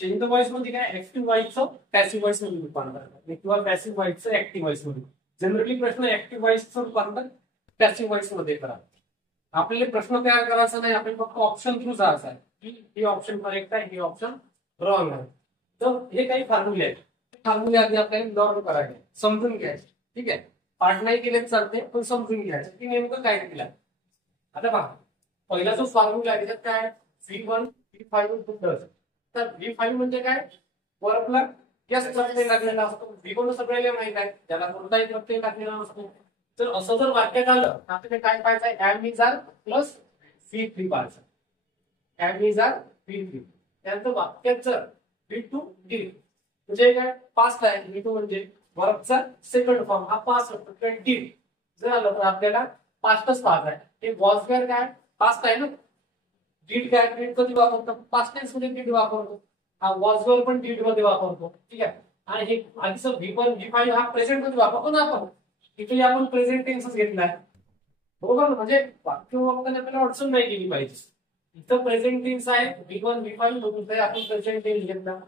Change the voice मध्ये काय active व्हॉइसचं passive voice मध्ये रूपांतर करणे किंवा पॅसिव्ह व्हॉइसचं ऍक्टिव्ह व्हॉइस मध्ये. जनरली प्रश्न ऍक्टिव्ह व्हॉइसचं रूपांतर पॅसिव्ह व्हॉइस मध्ये करा. आपल्याला प्रश्न तयार करायचा नाही, आपण फक्त ऑप्शन थ्रू जायचं आहे की हे ऑप्शन करेक्ट आहे, हे ऑप्शन रॉंग आहे. तर हे काही फॉर्म्युले आहेत, फॉर्म्युले आधी आपल्याला लर्न करायचे, समजून घ्यायचे. ठीक आहे, पाठ नाही केले चालते पण समजून घ्यायचं की नेमकं काय दिलं. आता पहा, पहिला जो फॉर्म्युला आहे त्याच्यात काय V1 V5 प्लस. तर V5 म्हणजे काय, वर्कला गॅस प्रत्यय लागलेला असतो. V1 सगळ्याला माहित आहे, त्याला कोणताही प्रत्यय लागलेला नसतो. तर असं जर वाक्य झालं आपल्याला काय पाहायचं, M is R plus V3 पाहायचं. एम इज आर V3 त्यानंतर वाक्याचं V2 D म्हणजे काय पास्ट आहे. V2 म्हणजे वर्कचा सेकंड फॉर्म, हा पास्ट असतो. डिड जर आलं तर आपल्याला पास्टच पाहत आहे. हे वॉज वेअर काय पास्ट आहे ना, डिड काय डिड कधी वापरतो, पास्ट टेन्स मध्ये डिड वापरतो. हा वॉज वेअर पण डिड मध्ये वापरतो. ठीक आहे, आणि हे आधीचं V1 V5 हा प्रेझेंट मध्ये वापरतो ना आपण, इथे आपण प्रेझेंट टेन्सच घेतलाय. बरोबर, म्हणजे वाक्य वापरताना आपल्याला अडचण नाही केली पाहिजे. इथं प्रेझेंट टेन्स आहे, V1 V5 होतं आपण प्रेझेंट टेन्स घेतला.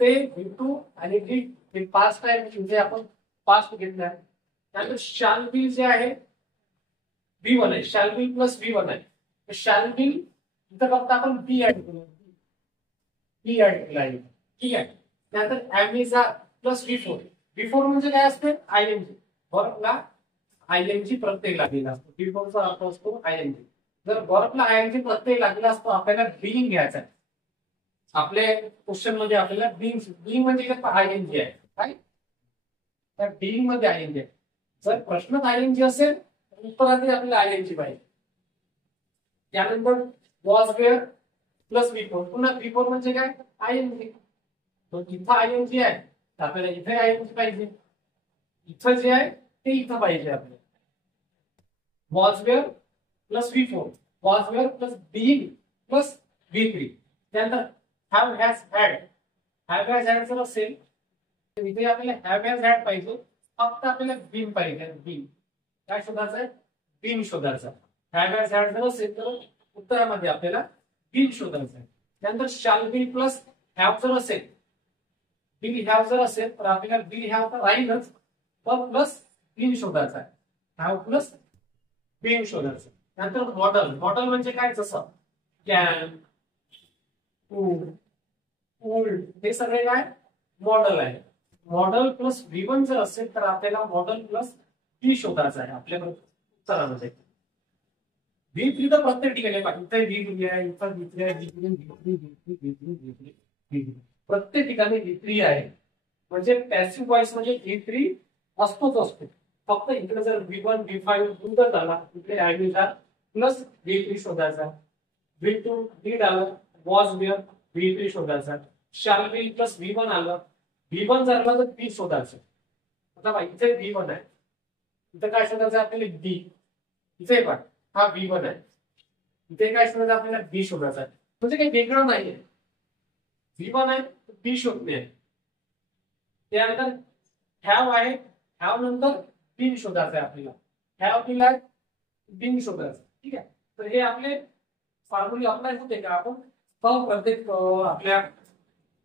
ते V2 आणि डिड हे पास्ट आहे म्हणजे आपण पास्ट घेतलाय. त्यानंतर शॅल बी जे आहे V1 आहे, शॅल बी प्लस V1 आहे. शॅल बी इथं फक्त आपण बी ऍड केलं, बी ऍड केला आहे. ठीक आहे, त्यानंतर M is R plus V4. V4 म्हणजे काय असते, आयएनजी. वर्कला आयएनजी प्रत्यय लागलेला असतो. V4 चा अर्थ असतो आयएनजी. जर वर्कला आयएनजी प्रत्यय लागलेला असतो आपल्याला बीइंग घ्यायचा आहे. आपल्या क्वेश्चन मध्ये आपल्याला बीइंग म्हणजे आयएनजी आहे काय, तर बीइंग मध्ये आयएनजी आहे. जर प्रश्नात आयएनजी असेल तर उत्तरात आपल्याला आयएनजी पाहिजे. त्यानंतर वॉज वेअर प्लस V4, पुन्हा V4 म्हणजे काय आयएनजी. तो इथं आयएनजी आहे तर आपल्याला इथे आयएनजी पाहिजे, इथं जे आहे ते इथं पाहिजे आपल्याला. Was were plus V4, was were plus being plus V3. त्यानंतर have has had, have has had जर असेल तर इथे आपल्याला हॅव हॅज हॅड पाहिजे, फक्त आपल्याला बीन पाहिजे. बीन काय शोधायचं आहे, बीन शोधायचं. हॅव हॅज हॅड जर असेल तर उत्तरामध्ये आपल्याला बीन शोधायचं आहे. त्यानंतर शाल बी प्लस हॅव जर असेल, बी हॅव जर असेल तर आपल्याला बी हॅव तर राहीलच, पण प्लस बीन शोधायचा आहे. हॅव प्लस बीन शोधायचं. त्यानंतर मॉडल, मॉडल म्हणजे काय, जसं कॅन वुड हे सगळे काय मॉडल आहे. मॉडल प्लस V1 जर असेल तर आपल्याला मॉडल प्लस बी शोधायचं आहे आपल्या उत्तरामध्ये. V3 तर प्रत्येक ठिकाणी पाहिजे, V3 आहे, इथं V3 आहे, V3 प्रत्येक ठिकाणी V3 आहे. म्हणजे पॅसिव्ह व्हॉइस म्हणजे V3 असतोच असतो. फक्त इकडे जर V1 V5 दूर झाला इकडे ऍडमिशन प्लस V3 शोधायचा. V2 डीड आलं, वॉज वेअर V3 शोधायचा. शॅल बी प्लस V1 आलं, V1 जर आलं तर बी शोधायचं. आता इथे V1 आहे, इथं काय शोधायचं आपल्याला बी. इथे पण हा V1 आहे, इथे काय शोधायचं आपल्याला बी शोधायचा आहे. म्हणजे काही वेगळं नाहीये, V1 आहे बी शोधणे आहे. त्यानंतर हॅव आहे, हॅव नंतर बीन शोधायचं आहे आपल्याला. हॅव दिलाय, बीन शोधायचं. ठीक आहे, तर हे आपले फॉर्म्युले अप्लाय होते का आपण प्रत्येक आपल्या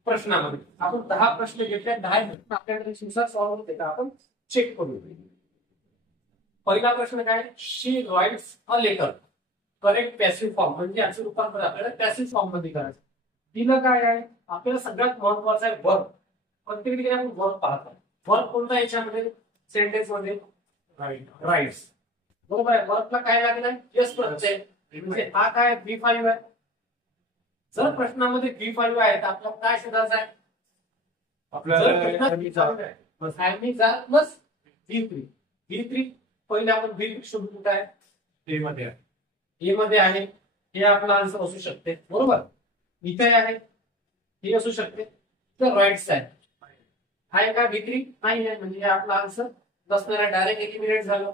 प्रश्नामध्ये. आपण 10 प्रश्न घेतले, 10 प्रश्न आपल्याकडे सॉल्व्ह होते का आपण चेक करू. पहिला प्रश्न काय, she writes a letter. Correct passive form म्हणजे याचं रूपांतर आपल्याला पॅसिव्ह फॉर्म मध्ये करायचं. तिला काय आहे, आपल्याला सगळ्यात महत्वाचं आहे वर्ब. प्रत्येक ठिकाणी आपण वर्ब पाहतो. वर्ब कोणता याच्यामध्ये सेंटेन्स मध्ये राइट्स. बरोबर आहे, वर्बला काय लागलाय यस प्रत्यय, म्हणजे हा काय V5 आहे. जर प्रश्नामध्ये V5 आहे तर आपल्याला काय शोधायचं आहे, आपल्याला प्लस V3. V3 पहिले आपण V3 शोधू, कुठे आहे ए मध्ये आहे, ए मध्ये आहे. हे आपला आन्सर असू शकते. बरोबर, इथे आहे, हे असू शकते. तर राइट्स आहे का V3 नाही आहे, म्हणजे आपला आन्सर नसणार आहे, डायरेक्ट एलिमिनेट झालं.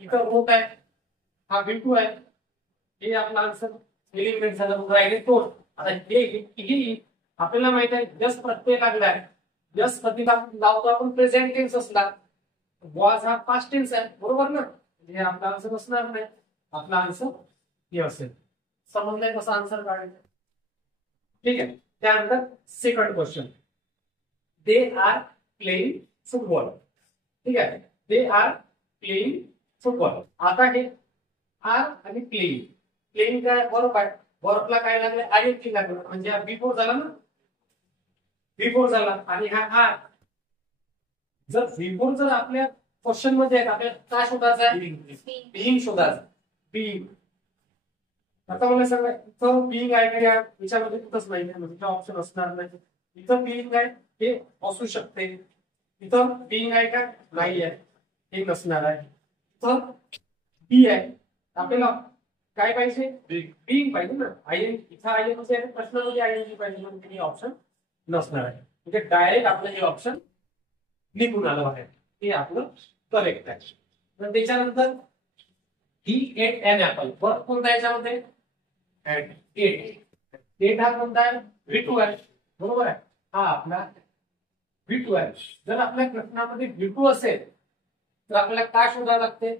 इथं रोट आहे, हा V2 आहे, हे आपला आन्सर एलिमिनेट झालं. राहिले टोन. आता हे आपल्याला माहित आहे जस प्रत्यय लागलाय, जस प्रतिला लावतो आपण प्रेझेंट टेन्स असला, वॉज हा पास्ट टेन्स आहे. बरोबर ना, म्हणजे आपला आन्सर असणार नाही, आपला आन्सर हे असेल. समजलंय कसं आन्सर काढायचं. ठीक आहे, त्यानंतर second question, they are playing football. ठीक आहे, दे आर प्लेइंग फुटबॉल. आता हे आर आणि प्लेइंग, प्लेइंग काय वर्ब आहे, वर्बला काय लागलं, आयएनजी लागलं, म्हणजे बिफोर झाला ना, बिफोर झाला. आणि हा आर जर बिफोर जर आपल्या क्वेश्चन मध्ये आहे, आपल्याला काय शोधायचं आहे, बिईंग शोधायचं, बिईंग. आता मला सांगा इथं बिईंग आहे का, याच्यामध्ये कुठंच नाही, म्हणजे ऑप्शन असणार नाही. इथं बिईंग आहे हे असू शकते, इथं बिईंग आहे का, नाही आहे, हे नसणार आहे. इथं बी आहे, आपल्याला काय पाहिजे, बिईंग पाहिजे ना, आयएन. इथं आयएन मध्ये प्रश्नामध्ये आयएनजी पाहिजे, म्हणजे हे ऑप्शन नसणार आहे. म्हणजे डायरेक्ट आपलं हे ऑप्शन निघून आलं आहे, हे आपलं करेक्ट आहे. तर त्याच्यानंतर ही एट एन ऍपल, वर्क कोणता आहे याच्यामध्ये, एट. एट हा कोणता आहे, V2 आहे, बरोबर आहे, हा आपला V2 आहे. जर आपल्या प्रश्नामध्ये V2 असेल तर आपल्याला काय शोधायला लागते,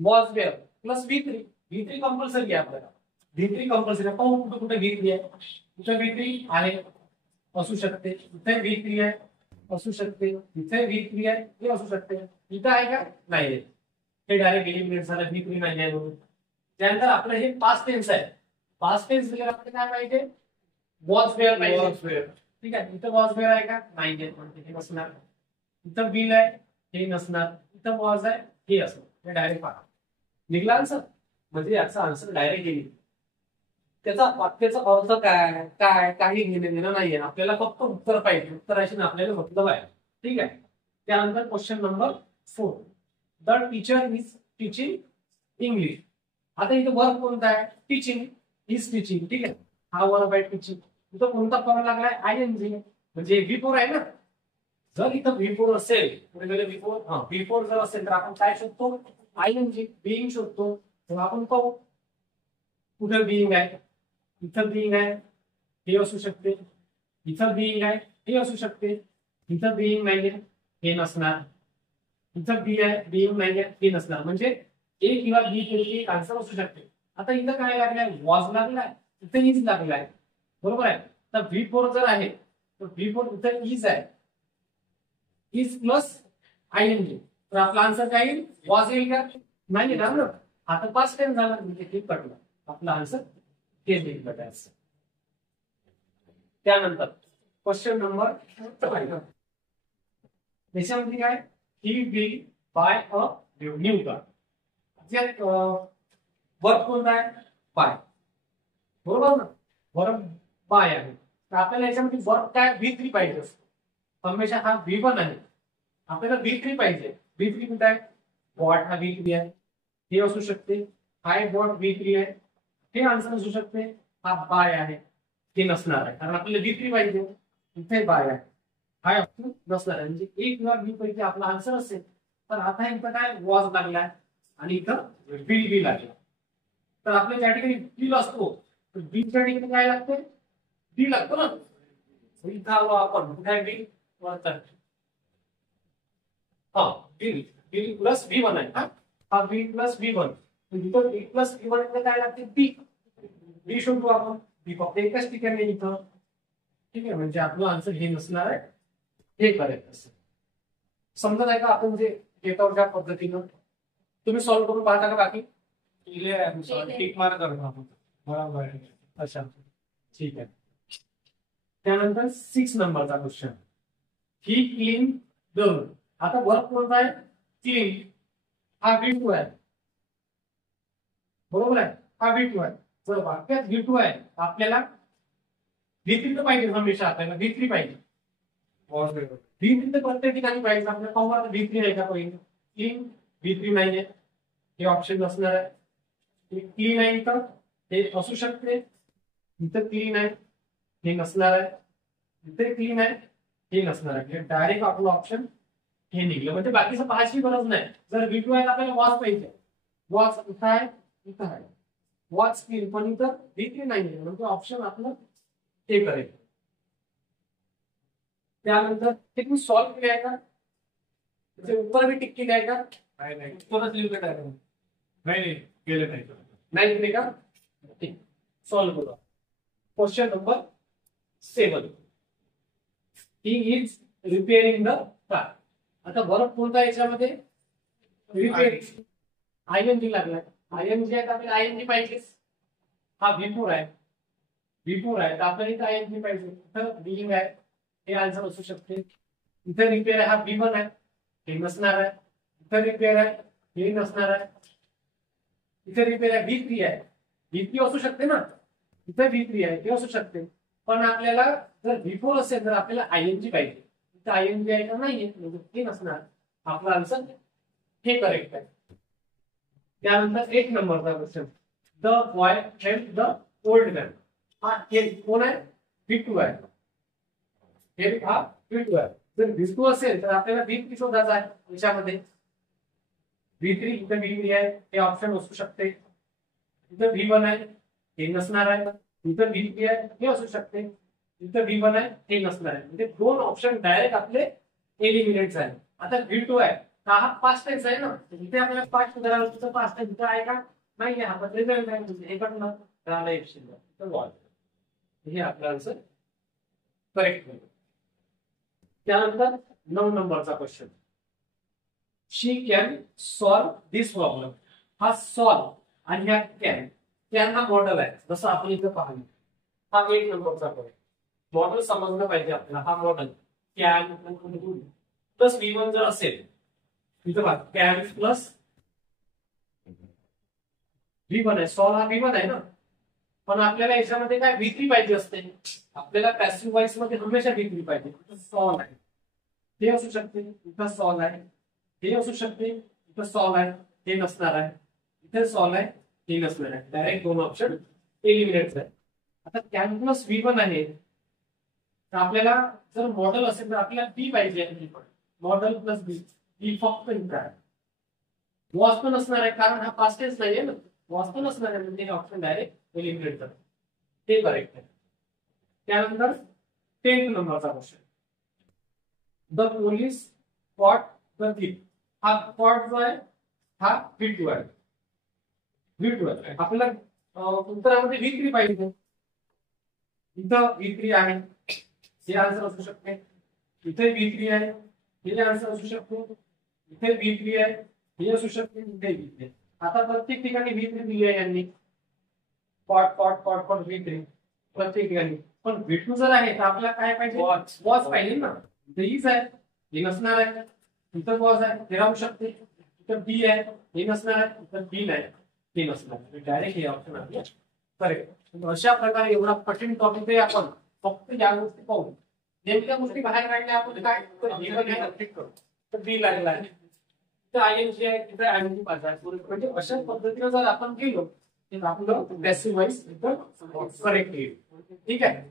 was were plus V3. V3 compulsory आहे आपल्याला, V3 कंपल्सरी आहे. पाहू कुठे कुठे V3 आहे, कुठे V3 आहे, असू शकते, इथे V3 आहे, असू शकते, इथे V3 आहे, हे असू शकते. इथं आहे का, नाही, हे डायरेक्ट एलिमिनेट झालं, V3 नाही आहे म्हणून. त्यानंतर आपलं हे पास्ट टेन्स आहे, पास्ट टेन्स म्हणजे आपल्याला काय पाहिजे, वॉज वेअर पाहिजे. ठीक आहे, इथं वॉज वेअर आहे का, नाही आहे, म्हणजे हे नसणार. इथं विल आहे, हे नसणार. इथं वॉज आहे, हे असणार. हे डायरेक्ट पहा निघला आन्सर, म्हणजे याचा आन्सर डायरेक्ट येईल. त्याचा वाक्याचा अर्थ काय काय काही घेणं देणं नाहीये, आपल्याला फक्त उत्तर पाहिजे, उत्तराशी आपल्याला मतलब आहे. ठीक आहे. त्यानंतर question number 4, the teacher is teaching English. आता इथे वर्ब कोणता आहे, टीचिंग, इज टीचिंग. ठीक आहे, हा वर्ब आहे टीचिंग. इथं कोणता फॉर्म लागलाय, आयएनजी, म्हणजे V4 आहे ना. जर इथं V4 असेल, V4 जर असेल तर आपण काय शोधतो, आयएनजी, बिईंग शोधतो. तेव्हा आपण पाहू कुठे बिईंग आहे, इथं बिईंग आहे, हे असू शकते, इथं बिईंग आहे, हे असू शकते, इथं बिईंग नाहीये, हे नसणार, इथं बी आहे, बिईंग नाहीये, हे नसणार. म्हणजे ए किंवा बी पैकी आन्सर असू शकते. आता इथं काय लागलाय, वॉज लागलाय, इथं इज लागलाय, बरोबर आहे. तर V4 जर आहे तर V4 इथं इज आहे, इज प्लस आयएनजी, तर आपला आन्सर काय येईल, वॉज येईल का, नाही येणार ना. आता पास्ट टाइम झाला, म्हणजे हे कटलं, आपला आन्सर हे येईल कटायचं. त्यानंतर क्वेश्चन नंबर 5, त्याच्यामध्ये काय, he will buy a new car. Verb कोणता आहे, बाय, बरोबर ना, वर्ब बाय आहे. तर आपल्याला याच्यामध्ये वर्ब काय, V3 पाहिजे असतो, हमेशा हा V1 आहे, आपल्याला V3 पाहिजे. V3 कुठे आहे, बॉट हा V3 आहे, हे असू शकते, हाय बॉट V3 आहे, हे आन्सर असू शकते, हा बाय आहे, हे नसणार आहे, कारण आपल्याला V3 पाहिजे, इथे बाय आहे, हाय ऑप्शन नसणार आहे. म्हणजे ए किंवा बी पैकी आपला आन्सर असेल. तर आता इथं काय, वॉज लागलाय आणि इथं विल बी लागला. तर आपल्या ज्या ठिकाणी विल असतो, तर बीच्या ठिकाणी काय लागते, बी लागतो ना. इथं आलो आपण, कुठे बी, हा बिल, बिल प्लस V1 आहे, हा बी प्लस V1. इथं बी प्लस V1 काय लागते, बी, बी शोधतो आपण, बी फक्त एकच ठिकाणी इथं. ठीक आहे, म्हणजे आपलं आन्सर हे नसणार आहे, हे करेक्ट असेल. समजत आहे का आपण जे घेतो त्या पद्धतीनं, तुम्ही सॉल्व्ह करून पाहता का, बाकी टिक मार्क करतो आपण, बरोबर. अच्छा, ठीक आहे. त्यानंतर 6 नंबरचा question, he clean the room. आता वर्क कोणता आहे, क्लीन, हा V2 आहे, बरोबर आहे, हा V2 आहे. जर वाक्यात V2 आहे, आपल्याला V3 तर पाहिजे, हमेशा आपल्याला V3 पाहिजे, V3 तर प्रत्येक ठिकाणी पाहिजे. आपल्याला पाहू आता V3 आहे का, पाहिजे क्लीन, V3 नाहीये, हे ऑप्शन नसणार आहे. क्लीन आहे इथं, हे असू शकते, इथं क्लीन आहे, हे नसणार आहे, इथे क्लीन आहे, हे नसणार आहे. डायरेक्ट आपलं ऑप्शन हे निघलं, म्हणजे बाकीचं पाहायची गरज नाही. जर V2 आहे आपल्याला वॉच पाहिजे, वॉच इथं आहे, इथं आहे, वॉच क्लीन, पण इथं V3 नाहीये, म्हणजे ऑप्शन आपलं हे करेल. त्यानंतर ते तुम्ही सॉल्व्ह केले आहे का, म्हणजे उत्तर मी टिक केले आहे का, नाही, उत्तरच लिहिलं आहे, नाही केले नाही, नाही लिहिले का, ठीक, सॉल्व्ह करू. Question number 7. He is repairing the car. आता बरं कोणता याच्यामध्ये रिपेअरिंग आयएनजी लागलाय. आयएनजी आहे तर आपल्याला आयएनजी पाहिजे. हा V4 आहे. V4 आहे तर आपल्याला इथं आयएनजी पाहिजे. इथं बिलिंग आहे हे आन्सर असू शकते. इथं रिपेअर आहे हा V1 आहे हे नसणार आहे. इथं रिपेअर आहे हे नसणार आहे. इथे रिपेअर आहे V3 आहे. V3 असू शकते ना. इथे V3 आहे हे असू शकते. पण आपल्याला जर V4 असेल तर आपल्याला आयएनजी पाहिजे. इथं आयएनजी आहे का नाहीये हे नसणार. आपला आन्सर हे करेक्ट आहे. त्यानंतर 8 नंबरचा question. The boy help the old man. हा हे कोण आहे V2 आहे. हे हा V2 आहे. जर V2 असेल तर आपल्याला V3 शोधायचा आहे. याच्यामध्ये V3 इथं V3 आहे हे ऑप्शन असू शकते. इथं V1 आहे हे नसणार आहे. इथं V3 आहे हे असू शकते. इथं V1 आहे हे नसणार आहे. म्हणजे दोन ऑप्शन डायरेक्ट आपले एलिमिनेट झाले. आता V2 आहे हा पास्ट टेन्स आहे ना. इथे आपल्याला पास्ट करायला तुझं पास्ट टेन्स इथं आहे का नाही आहे. हा प्रेझेंट आहे म्हणजे एककडनं राहिला ऑप्शन तर वॉल. हे आपला आन्सर करेक्ट होईल. त्यानंतर 9 नंबरचा question. She can solve this problem. हा सॉल्व आणि ह्या कॅन हा मॉडेल आहे जसं आपण इथं पाहिलं. हा 8 नंबरचा क्वेश्चन. मॉडेल समजलं पाहिजे आपल्याला. हा मॉडेल कॅन प्लस V1 जर असेल इथं बघा कॅन प्लस V1 आहे. सॉल्व हा V1 आहे ना. पण आपल्याला याच्यामध्ये काय V3 पाहिजे असते. आपल्याला पॅसिव्ह व्हॉइस मध्ये हमेशा V3 पाहिजे. सॉल्व आहे हे असू शकते. इथं सॉल्व आहे हे असू शकते. इथं सॉल्व आहे हे नसणार आहे. इथे सॉल्व आहे हे नसणार आहे. डायरेक्ट दोन ऑप्शन एलिमिनेट आहे. आता कॅन प्लस V1 आहे तर आपल्याला जर मॉडेल असेल तर आपल्याला B पाहिजे. मॉडेल प्लस B फक्त इथं आहे. वॉस पण असणार आहे कारण हा पास्ट टेन्स नाहीये ना. वॉस पण असणार आहे म्हणजे हे ऑप्शन डायरेक्ट एलिमिनेट करतात. ते करेक्ट आहे. त्यानंतर 10 नंबरचा question. The police caught the thief. हा कॉट जो आहे हा V2 आहे. V2 आहे. आपल्याला उत्तरामध्ये V3 पाहिजे. इथं V3 आहे हे आन्सर असू शकते. इथे V3 आहे हे आन्सर असू शकते. इथे V3 आहे हे असू शकते. इथे V3. आता प्रत्येक ठिकाणी V3 दिली आहे यांनी. Cot cot cot cot V3 प्रत्येक ठिकाणी. पण V2 जर आहे तर आपल्याला काय पाहिजे वॉच पाहिजे ना. इथे हीच आहे हे नसणार आहे. इथं वॉच आहे हे राहू शकते. इथं B आहे हे नसणार आहे. इथं B नाही हे नसणार आहे. डायरेक्ट हे ऑप्शन आपल्या करेक्ट. अशा प्रकारे एवढा कठीण टॉपिक आहे आपण फक्त या गोष्टी पाहू. नेमक्या गोष्टी बाहेर काढल्या आपण काय करू तर B लागला आहे. इथं आयएनजी आहे तिथे आयएनजी पाहिजे. म्हणजे अशा पद्धतीने जर आपण गेलो तर आपलं पॅसिव्ह व्हॉइस एकदम करेक्ट येईल. ठीक आहे.